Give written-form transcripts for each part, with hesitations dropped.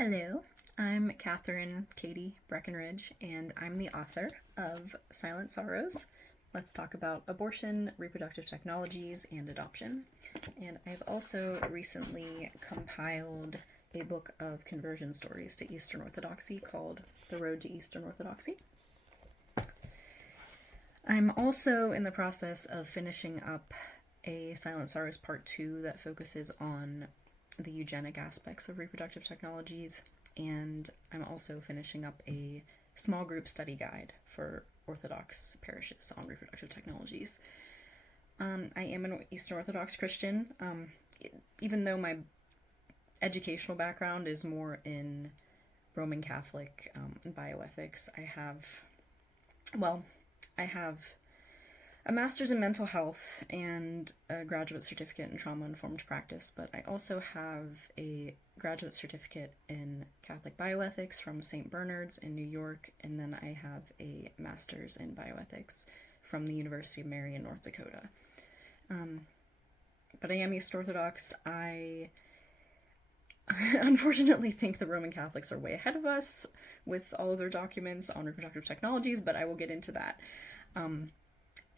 Hello, I'm Catherine Katie Breckenridge, and I'm the author of Silent Sorrows. Let's talk about abortion, reproductive technologies, and adoption. And I've also recently compiled a book of conversion stories to Eastern Orthodoxy called The Road to Eastern Orthodoxy. I'm also in the process of finishing up a Silent Sorrows Part 2 that focuses on the eugenic aspects of reproductive technologies, and I'm also finishing up a small group study guide for Orthodox parishes on reproductive technologies. I am an Eastern Orthodox Christian, even though my educational background is more in Roman Catholic and bioethics. I have a master's in mental health and a graduate certificate in trauma-informed practice, but I also have a graduate certificate in Catholic bioethics from St. Bernard's in New York, and then I have a master's in bioethics from the University of Mary in North Dakota. But I am East Orthodox. I unfortunately think the Roman Catholics are way ahead of us with all of their documents on reproductive technologies, but I will get into that.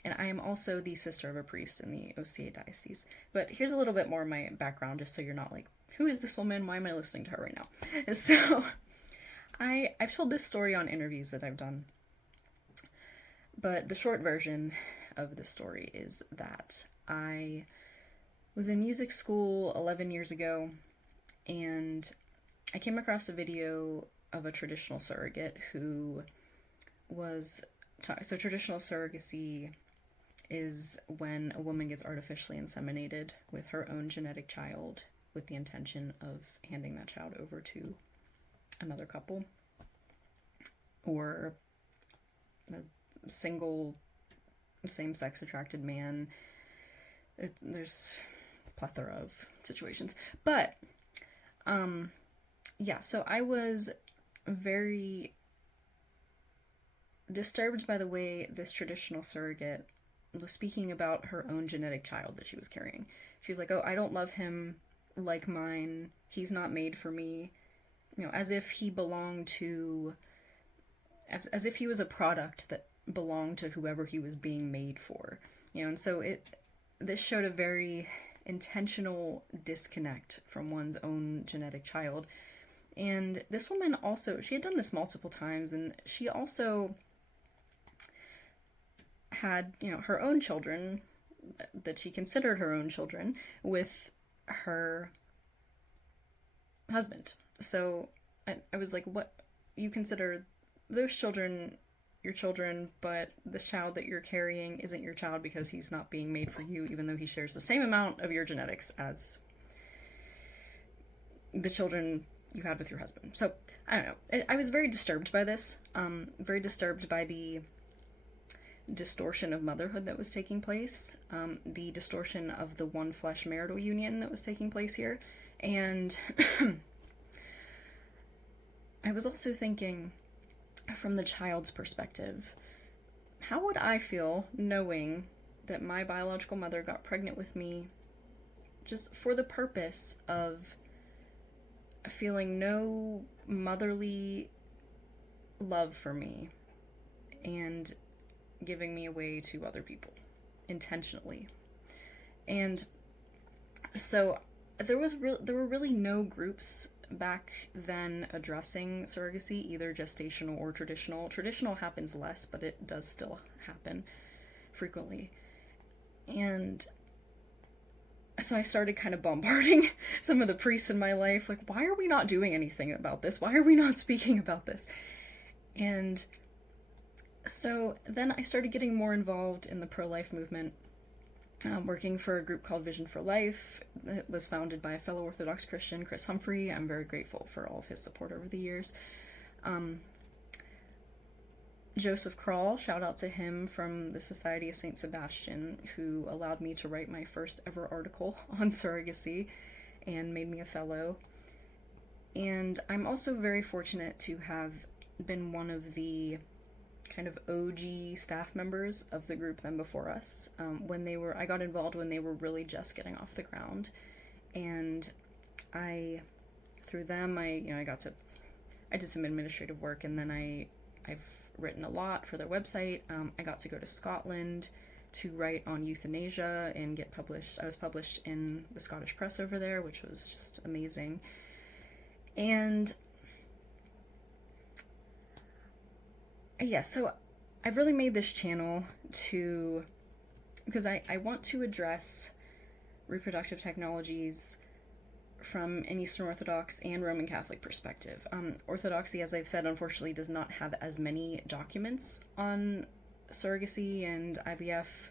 And I am also the sister of a priest in the OCA diocese. But here's a little bit more of my background, just so you're not like, who is this woman? Why am I listening to her right now? So I've told this story on interviews that I've done. But the short version of the story is that I was in music school 11 years ago, and I came across a video of a traditional surrogate who was... So traditional surrogacy is when a woman gets artificially inseminated with her own genetic child with the intention of handing that child over to another couple or a single same-sex attracted man. There's a plethora of situations. But, so I was very disturbed by the way this traditional surrogate was speaking about her own genetic child that she was carrying. She was like, oh, I don't love him like mine. He's not made for me. As if he belonged to... As if he was a product that belonged to whoever he was being made for. And so this showed a very intentional disconnect from one's own genetic child. And this woman also, she had done this multiple times, and she also had, her own children that she considered her own children with her husband. So I was like, what? You consider those children your children, but the child that you're carrying isn't your child because he's not being made for you, even though he shares the same amount of your genetics as the children you had with your husband. So, I don't know. I was very disturbed by this. Very disturbed by the distortion of motherhood that was taking place, the distortion of the one flesh marital union that was taking place here. And I was also thinking, from the child's perspective, how would I feel knowing that my biological mother got pregnant with me just for the purpose of feeling no motherly love for me and giving me away to other people intentionally? And so there were really no groups back then addressing surrogacy, either gestational or traditional. Traditional happens less, but it does still happen frequently. And so I started kind of bombarding some of the priests in my life, like, why are we not doing anything about this? Why are we not speaking about this? And so then I started getting more involved in the pro-life movement, working for a group called Vision for Life. It was founded by a fellow Orthodox Christian, Chris Humphrey. I'm very grateful for all of his support over the years. Joseph Kroll, shout out to him from the Society of St. Sebastian, who allowed me to write my first ever article on surrogacy and made me a fellow. And I'm also very fortunate to have been one of the kind of OG staff members of the group then before us. I got involved when they were really just getting off the ground. And I through them, I did some administrative work, and then I've written a lot for their website. I got to go to Scotland to write on euthanasia and get published. I was published in the Scottish press over there, which was just amazing. And yeah, so I've really made this channel because I want to address reproductive technologies from an Eastern Orthodox and Roman Catholic perspective. Orthodoxy, as I've said, unfortunately does not have as many documents on surrogacy and IVF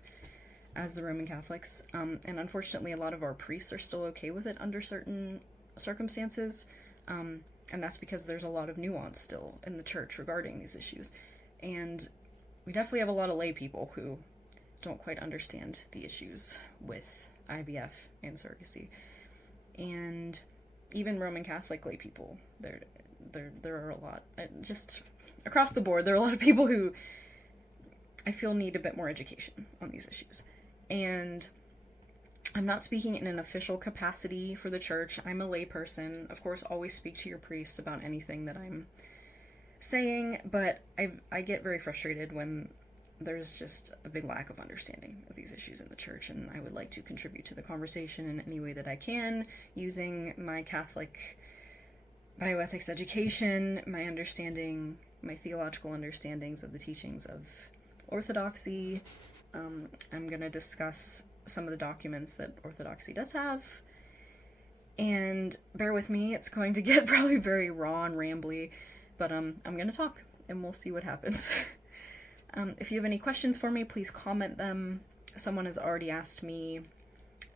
as the Roman Catholics, and unfortunately a lot of our priests are still okay with it under certain circumstances, and that's because there's a lot of nuance still in the church regarding these issues, and we definitely have a lot of lay people who don't quite understand the issues with IVF and surrogacy. And even Roman Catholic lay people, there are a lot, just across the board, there are a lot of people who I feel need a bit more education on these issues. And I'm not speaking in an official capacity for the church. I'm a lay person. Of course, always speak to your priest about anything that I'm saying, but I get very frustrated when there's just a big lack of understanding of these issues in the church, and I would like to contribute to the conversation in any way that I can, using my Catholic bioethics education, my theological understandings of the teachings of Orthodoxy. I'm going to discuss some of the documents that Orthodoxy does have, and bear with me, it's going to get probably very raw and rambly, but I'm going to talk, and we'll see what happens. If you have any questions for me, please comment them. Someone has already asked me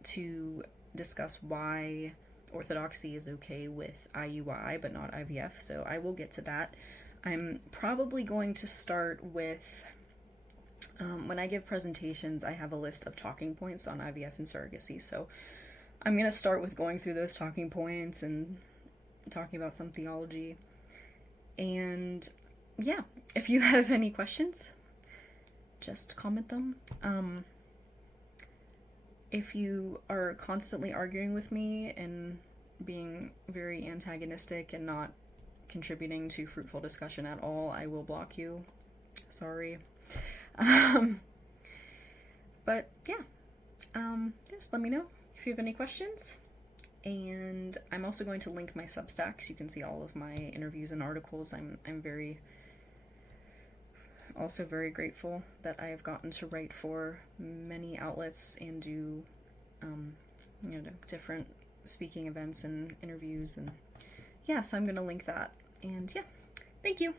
to discuss why Orthodoxy is okay with IUI but not IVF, so I will get to that. I'm probably going to start with, when I give presentations, I have a list of talking points on IVF and surrogacy, so I'm going to start with going through those talking points and talking about some theology. And yeah, if you have any questions, just comment them. If you are constantly arguing with me and being very antagonistic and not contributing to fruitful discussion at all, I will block you. Sorry. But yeah, just let me know if you have any questions. And I'm also going to link my Substack so you can see all of my interviews and articles. I'm also very grateful that I have gotten to write for many outlets and do different speaking events and interviews, and yeah, so I'm going to link that. And yeah, thank you.